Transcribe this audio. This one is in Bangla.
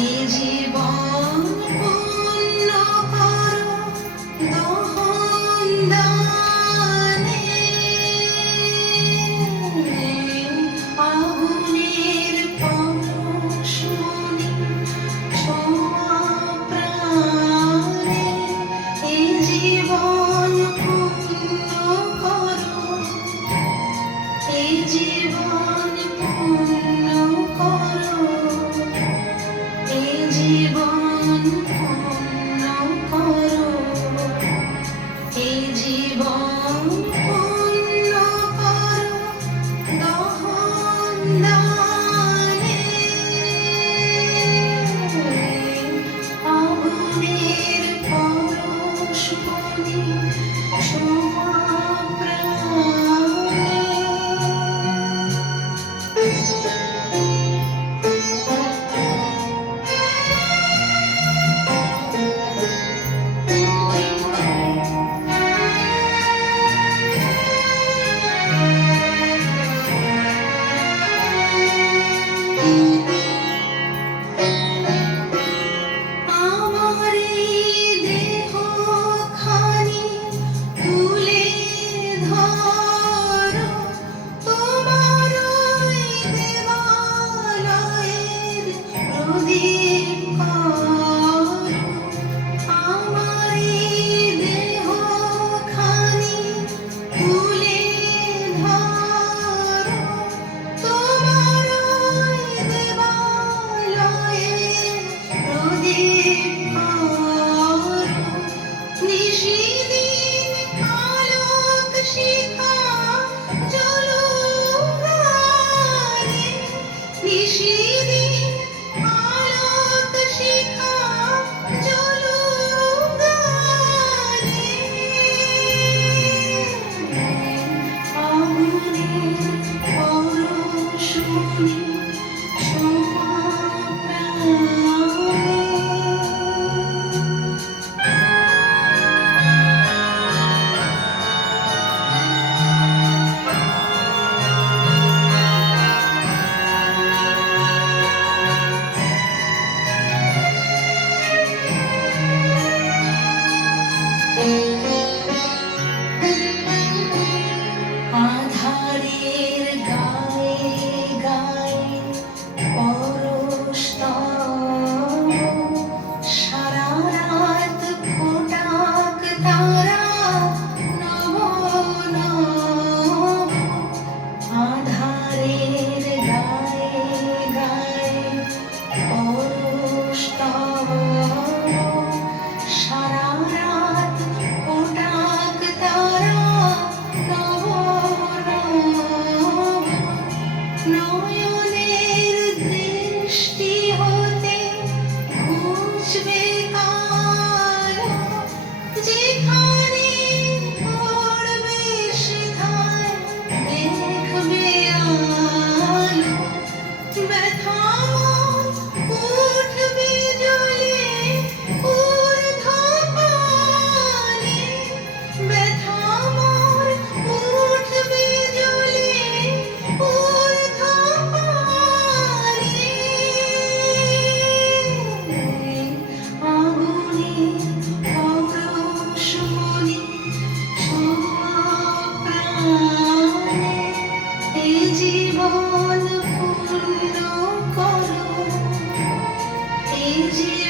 এ জীবন পূর্ণ করো দহন দানে, আগুনের পরশমণি ছোঁয়া প্রাণে। এ জীবন পূর্ণ করো, এ জীবন পূর্ণ করো, এ জীবন পূর্ণ করো, এ জীবন পূর্ণ করো দহন দানে, আগুনের পরশমণি ছোঁয়া প্রাণে। আমার এই দেহখানি তুলে ধরো, তোমার ওই দেবালয়ের প্রদীপ করো। আমার এই দেহখানি তুলে ধরো, তোমার ওই দেবালয়ের প্রদীপ করো। নিশিদিন আলোক শিখা জ্বলুক গানে, নিশিদিন আলোক শিখা জ্বলুক গানে, আগুনের পরশমণি ছোঁয়া প্রাণে। আধারের গায়ে গায়ে পরশ তব, সারা রাত ফোটাক তারা নব নব। আধারের গায়ে গায়ে পরশ তব, সারা রাত ফোটাক তারা নব নব। নয়নের দৃষ্টি হতে ঘুচবে কালো, যেখানে পড়বে সেথায় দেখবে আলো। ব্যথা উঠবে জ্বলে ঊর্ধ্বপানে, ব্যথা উঠবে জ্বলে ঊর্ধ্বপানে, আগুনের পরশমণি ছোঁয়া প্রাণে। এ জীবন পূর্ণ করো, এ জীবন